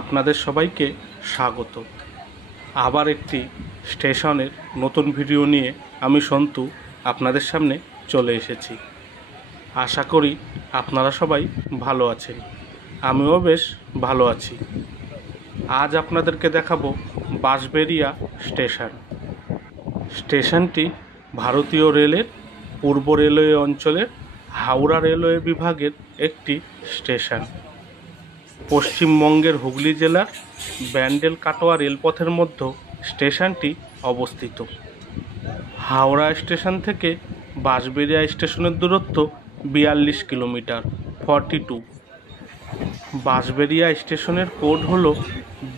আপনাদের সবাইকে স্বাগত। আবার একটি স্টেশনের নতুন ভিডিও নিয়ে আমি সন্তু আপনাদের সামনে চলে এসেছি। আশা করি আপনারা সবাই ভালো আছেন, আমিও বেশ ভালো আছি। আজ আপনাদেরকে দেখাবো বাঁশবেড়িয়া স্টেশন। স্টেশনটি ভারতীয় রেলের পূর্ব রেলওয়ে অঞ্চলের হাওড়া রেলওয়ে বিভাগের একটি স্টেশন। পশ্চিমবঙ্গের হুগলি জেলার ব্যান্ডেল কাটোয়া রেলপথের মধ্যে স্টেশনটি অবস্থিত। হাওড়া স্টেশন থেকে বাঁশবেড়িয়া স্টেশনের দূরত্ব 42 কিলোমিটার 42। বাঁশবেড়িয়া স্টেশনের কোড হলো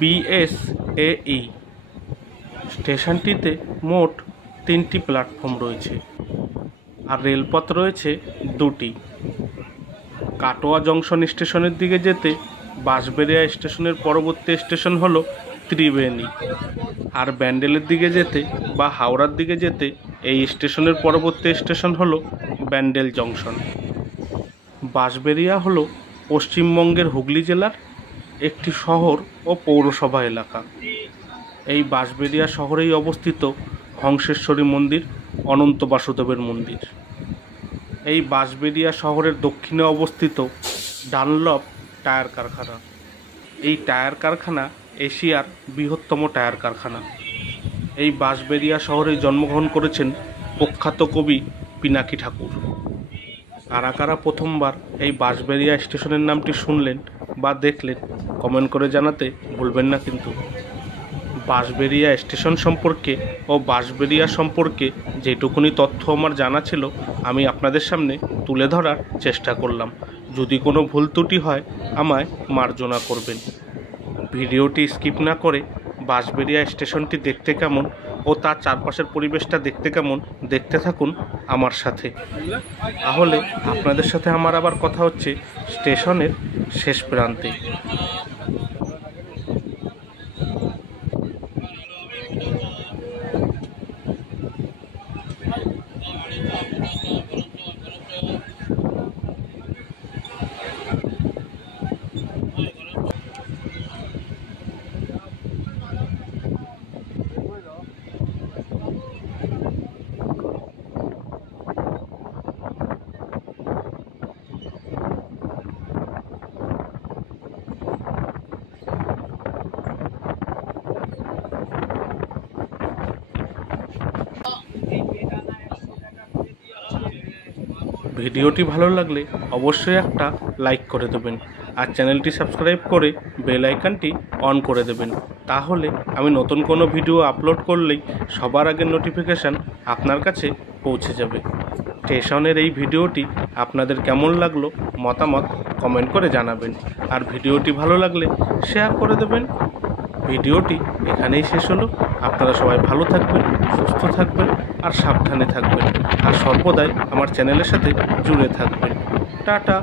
BSAE। স্টেশনটিতে মোট 3টি প্ল্যাটফর্ম রয়েছে আর রেলপথ রয়েছে 2টি। কাটোয়া জংশন স্টেশনের দিকে যেতে বাঁশবেড়িয়া স্টেশনের পরবর্তী স্টেশন হলো ত্রিবেণী, আর ব্যান্ডেলের দিকে যেতে বা হাওড়ার দিকে যেতে এই স্টেশনের পরবর্তী স্টেশন হলো ব্যান্ডেল জংশন। বাঁশবেড়িয়া হলো পশ্চিমবঙ্গের হুগলি জেলার একটি শহর ও পৌরসভা এলাকা। এই বাঁশবেড়িয়া শহরেই অবস্থিত হংসেশ্বরী মন্দির, অনন্ত বাসুদেবের মন্দির। এই বাঁশবেড়িয়া শহরের দক্ষিণে অবস্থিত ডানলপ টায়ার কারখানা। এই টায়ার কারখানা এশিয়ার বৃহত্তম টায়ার কারখানা। এই বাঁশবেড়িয়া শহরে জন্মগ্রহণ করেছেন প্রখ্যাত কবি পিনাকি ঠাকুর। কারা কারা প্রথমবার এই বাঁশবেড়িয়া স্টেশনের নামটি শুনলেন বা দেখলেন কমেন্ট করে জানাতে ভুলবেন না কিন্তু। বাঁশবেড়িয়া স্টেশন সম্পর্কে ও বাঁশবেড়িয়া সম্পর্কে যেটুকুনি তথ্য আমার জানা ছিল আমি আপনাদের সামনে তুলে ধরার চেষ্টা করলাম। যদি কোনো ভুল ত্রুটি হয় আমায় মার্জনা করবেন। ভিডিওটি স্কিপ না করে বাঁশবেড়িয়া স্টেশনটি দেখতে কেমন ও তার চারপাশের পরিবেশটা দেখতে কেমন দেখতে থাকুন আমার সাথে। তাহলে আপনাদের সাথে আমার আবার কথা হচ্ছে স্টেশনের শেষ প্রান্তে। ভিডিওটি ভালো লাগলে অবশ্যই একটা লাইক করে দেবেন আর চ্যানেলটি সাবস্ক্রাইব করে বেল আইকনটি অন করে দেবেন। তাহলে আমি নতুন কোনো ভিডিও আপলোড করলেই সবার আগে নোটিফিকেশান আপনার কাছে পৌঁছে যাবে। স্টেশনের এই ভিডিওটি আপনাদের কেমন লাগলো মতামত কমেন্ট করে জানাবেন, আর ভিডিওটি ভালো লাগলে শেয়ার করে দেবেন। ভিডিওটি এখানেই শেষ হলো। আপনারা সবাই ভালো থাকবেন, সুস্থ থাকবেন আর সাবধানে থাকবেন, আর সর্বদাই আমার চ্যানেলের সাথে জুড়ে থাকবেন। টাটা।